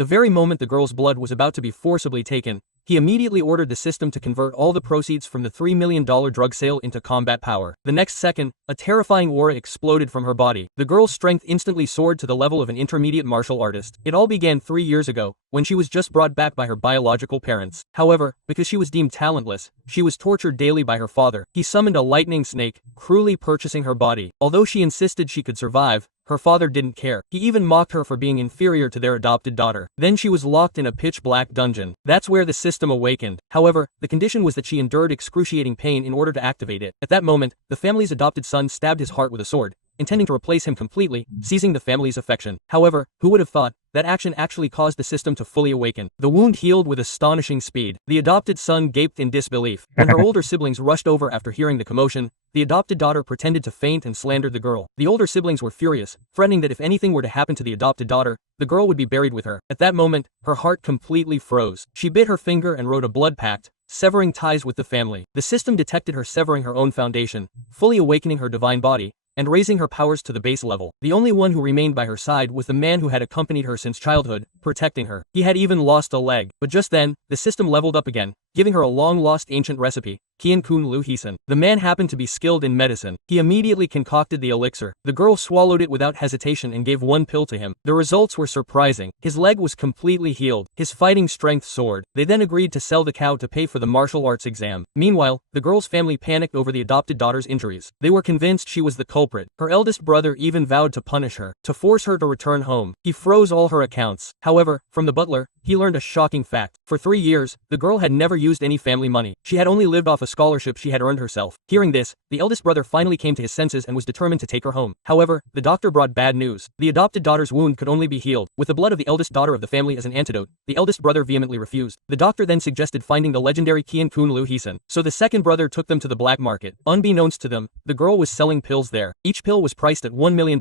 The very moment the girl's blood was about to be forcibly taken, he immediately ordered the system to convert all the proceeds from the $3 million drug sale into combat power. The next second, a terrifying aura exploded from her body. The girl's strength instantly soared to the level of an intermediate martial artist. It all began 3 years ago, when she was just brought back by her biological parents. However, because she was deemed talentless, she was tortured daily by her father. He summoned a lightning snake, cruelly purchasing her body. Although she insisted she could survive, her father didn't care. He even mocked her for being inferior to their adopted daughter. Then she was locked in a pitch-black dungeon. That's where the system awakened. However, the condition was that she endured excruciating pain in order to activate it. At that moment, the family's adopted son stabbed his heart with a sword, intending to replace him completely, seizing the family's affection. However, who would have thought that action actually caused the system to fully awaken? The wound healed with astonishing speed. The adopted son gaped in disbelief. When her older siblings rushed over after hearing the commotion, the adopted daughter pretended to faint and slandered the girl. The older siblings were furious, threatening that if anything were to happen to the adopted daughter, the girl would be buried with her. At that moment, her heart completely froze. She bit her finger and wrote a blood pact, severing ties with the family. The system detected her severing her own foundation, fully awakening her divine body, and raising her powers to the base level. The only one who remained by her side was the man who had accompanied her since childhood, protecting her. He had even lost a leg. But just then, the system leveled up again, giving her a long-lost ancient recipe, Kun Lu Hisan. The man happened to be skilled in medicine. He immediately concocted the elixir. The girl swallowed it without hesitation and gave one pill to him. The results were surprising. His leg was completely healed. His fighting strength soared. They then agreed to sell the cow to pay for the martial arts exam. Meanwhile, the girl's family panicked over the adopted daughter's injuries. They were convinced she was the culprit. Her eldest brother even vowed to punish her, to force her to return home. He froze all her accounts. However, from the butler, he learned a shocking fact. For 3 years, the girl had never used any family money. She had only lived off a scholarship she had earned herself. Hearing this, the eldest brother finally came to his senses and was determined to take her home. However, the doctor brought bad news. The adopted daughter's wound could only be healed with the blood of the eldest daughter of the family as an antidote. The eldest brother vehemently refused. The doctor then suggested finding the legendary Kun Lu Hisan. So the second brother took them to the black market. Unbeknownst to them, the girl was selling pills there. Each pill was priced at $1 million,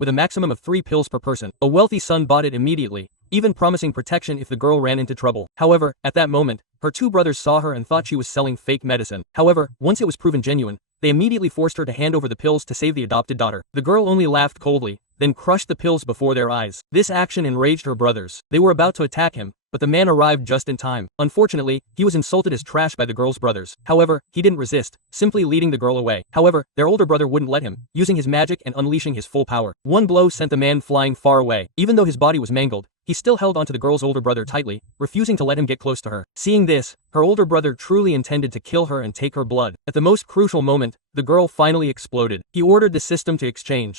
with a maximum of 3 pills per person. A wealthy son bought it immediately, even promising protection if the girl ran into trouble. However, at that moment, her 2 brothers saw her and thought she was selling fake medicine. However, once it was proven genuine, they immediately forced her to hand over the pills to save the adopted daughter. The girl only laughed coldly, then crushed the pills before their eyes. This action enraged her brothers. They were about to attack him, but the man arrived just in time. Unfortunately, he was insulted as trash by the girl's brothers. However, he didn't resist, simply leading the girl away. However, their older brother wouldn't let him, using his magic and unleashing his full power. One blow sent the man flying far away. Even though his body was mangled, he still held onto the girl's older brother tightly, refusing to let him get close to her. Seeing this, her older brother truly intended to kill her and take her blood. At the most crucial moment, the girl finally exploded. He ordered the system to exchange